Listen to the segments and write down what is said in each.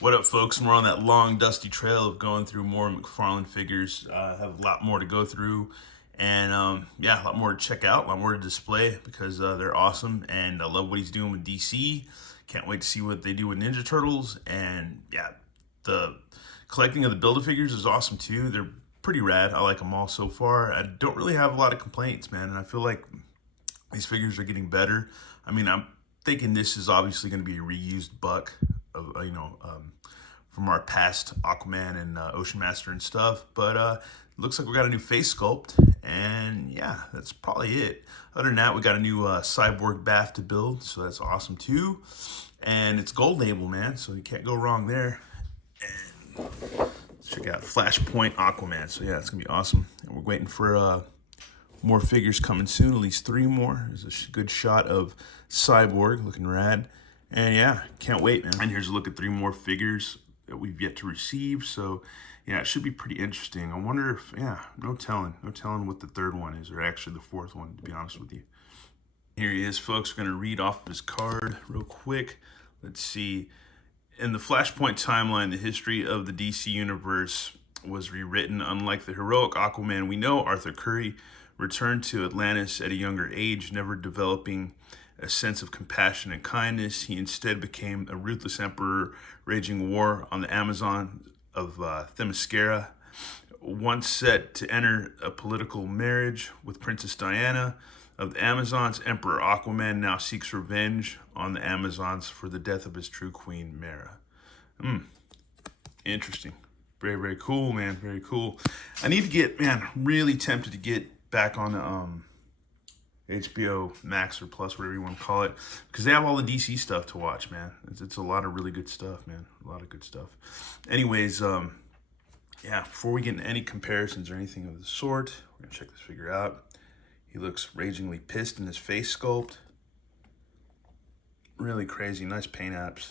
What up, folks? We're on that long, dusty trail of going through more Mcfarlane figures. Have a lot more to go through, and yeah, a lot more to check out, a lot more to display because they're awesome, and I love what he's doing with DC. Can't wait to see what they do with Ninja Turtles, and yeah, the collecting of the Build-A-Figures is awesome too. They're pretty rad. I like them all so far. I don't really have a lot of complaints, man, and I feel like these figures are getting better. I mean, I'm thinking this is obviously going to be a reused buck of from our past Aquaman and Ocean Master and stuff. But looks like we got a new face sculpt, and yeah, that's probably it. Other than that, we got a new cyborg bath to build, so that's awesome too. And it's gold label, man, so you can't go wrong there. And let's check out Flashpoint Aquaman. So yeah, it's gonna be awesome. And we're waiting for more figures coming soon, at least 3 more. There's a good shot of Cyborg looking rad. And yeah, can't wait, man. And here's a look at 3 more figures that we've yet to receive. So yeah, it should be pretty interesting. I wonder if, yeah, no telling what the 3rd one is, or actually the 4th one, to be honest with you. Here he is, folks. We're gonna read off of his card real quick. Let's see. In the Flashpoint timeline, the history of the DC universe was rewritten. Unlike the heroic Aquaman we know, Arthur Curry returned to Atlantis at a younger age, never developing a sense of compassion and kindness. He instead became a ruthless emperor, waging war on the Amazon of Themyscira. Once set to enter a political marriage with Princess Diana of the Amazons, Emperor Aquaman now seeks revenge on the Amazons for the death of his true queen, Mera. Interesting. Very, very cool, man. Very cool. I need to get, man, really tempted to get back on the HBO Max or Plus, whatever you want to call it, because they have all the DC stuff to watch, man. It's a lot of really good stuff, man. A lot of good stuff. Anyways, yeah, before we get into any comparisons or anything of the sort, we're going to check this figure out. He looks ragingly pissed in his face sculpt. Really crazy. Nice paint apps.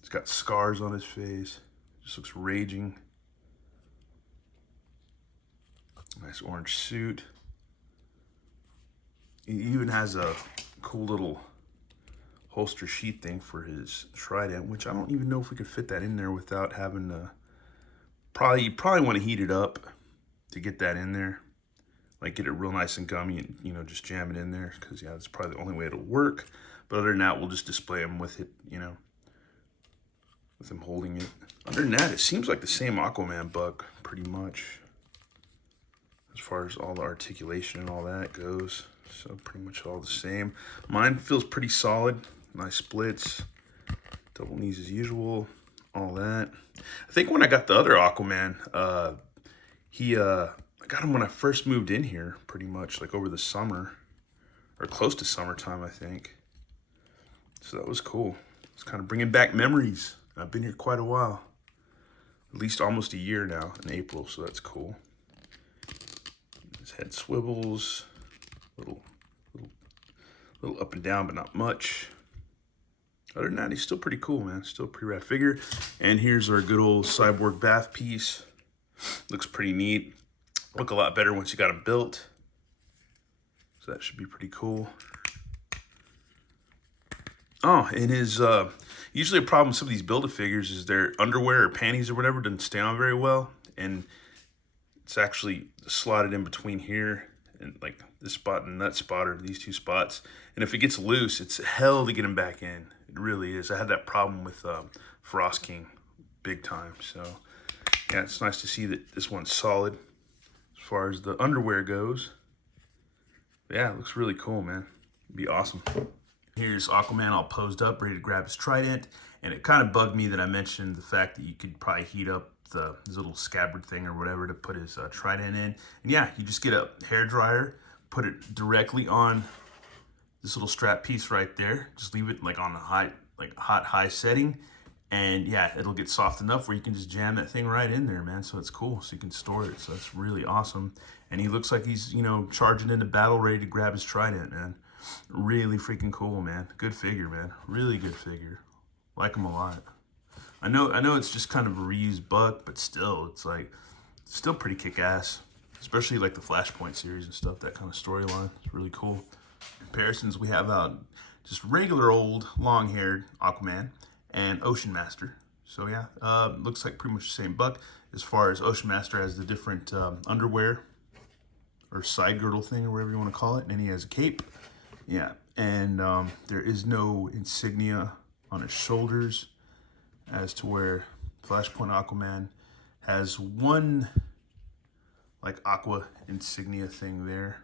He's got scars on his face. Just looks raging. Nice orange suit. He even has a cool little holster sheath thing for his trident, which I don't even know if we could fit that in there without having to... You probably want to heat it up to get that in there. Like, get it real nice and gummy and, you know, just jam it in there, because, yeah, that's probably the only way it'll work. But other than that, we'll just display him with it, you know, with him holding it. Other than that, it seems like the same Aquaman buck, pretty much, as far as all the articulation and all that goes. So pretty much all the same. Mine feels pretty solid. Nice splits. Double knees as usual. All that. I think when I got the other Aquaman, I got him when I first moved in here, pretty much, like over the summer, or close to summertime, I think. So that was cool. It's kind of bringing back memories. I've been here quite a while. At least almost a year now, in April, so that's cool. His head swivels. Little up and down, but not much. Other than that, he's still pretty cool, man. Still a pretty rad figure. And here's our good old cyborg bath piece. Looks pretty neat. Look a lot better once you got him built. So that should be pretty cool. Oh, and his usually a problem with some of these Build-A-Figures is their underwear or panties or whatever doesn't stay on very well. And it's actually slotted in between here and like this spot and that spot, or these 2 spots. And if it gets loose, it's hell to get him back in. It really is. I had that problem with Frost King big time. So yeah, it's nice to see that this one's solid as far as the underwear goes. Yeah, it looks really cool, man. It'd be awesome. Here's Aquaman all posed up, ready to grab his trident. And it kind of bugged me that I mentioned the fact that you could probably heat up his little scabbard thing or whatever to put his trident in. And yeah, you just get a hair dryer, put it directly on this little strap piece right there. Just leave it like on a high setting. And yeah, it'll get soft enough where you can just jam that thing right in there, man. So it's cool. So you can store it. So it's really awesome. And he looks like he's, you know, charging into battle, ready to grab his trident, man. Really freaking cool, man. Good figure, man. Really good figure. Like him a lot. I know it's just kind of a reused buck, but still, it's like, still pretty kick-ass. Especially like the Flashpoint series and stuff, that kind of storyline. It's really cool. Comparisons, we have out just regular old long-haired Aquaman and Ocean Master. So yeah, looks like pretty much the same buck. As far as Ocean Master has the different underwear or side girdle thing or whatever you want to call it, and he has a cape. Yeah, and there is no insignia on his shoulders, as to where Flashpoint Aquaman has one like aqua insignia thing there,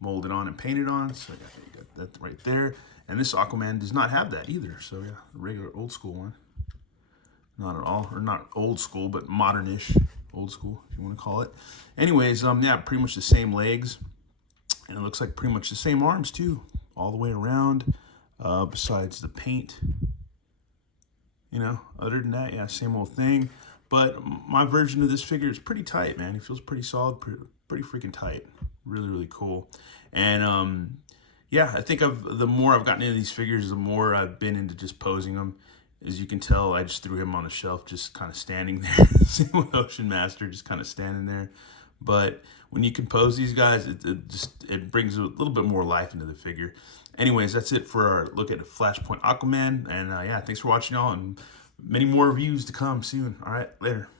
molded on and painted on. So yeah, you got that right there. And this Aquaman does not have that either. So yeah, regular old school one. Not at all, or not old school, but modernish, old school, if you want to call it. Anyways, yeah, pretty much the same legs, and it looks like pretty much the same arms too, all the way around. Besides the paint, you know, other than that, yeah, same old thing. But my version of this figure is pretty tight, man. It feels pretty solid, pretty freaking tight. Really, really cool. And yeah, I think the more I've gotten into these figures, the more I've been into just posing them. As you can tell, I just threw him on the shelf, just kind of standing there. Same with Ocean Master, just kind of standing there. But when you compose these guys, it brings a little bit more life into the figure. Anyways, that's it for our look at Flashpoint Aquaman. And yeah, thanks for watching, y'all, and many more reviews to come soon. All right, later.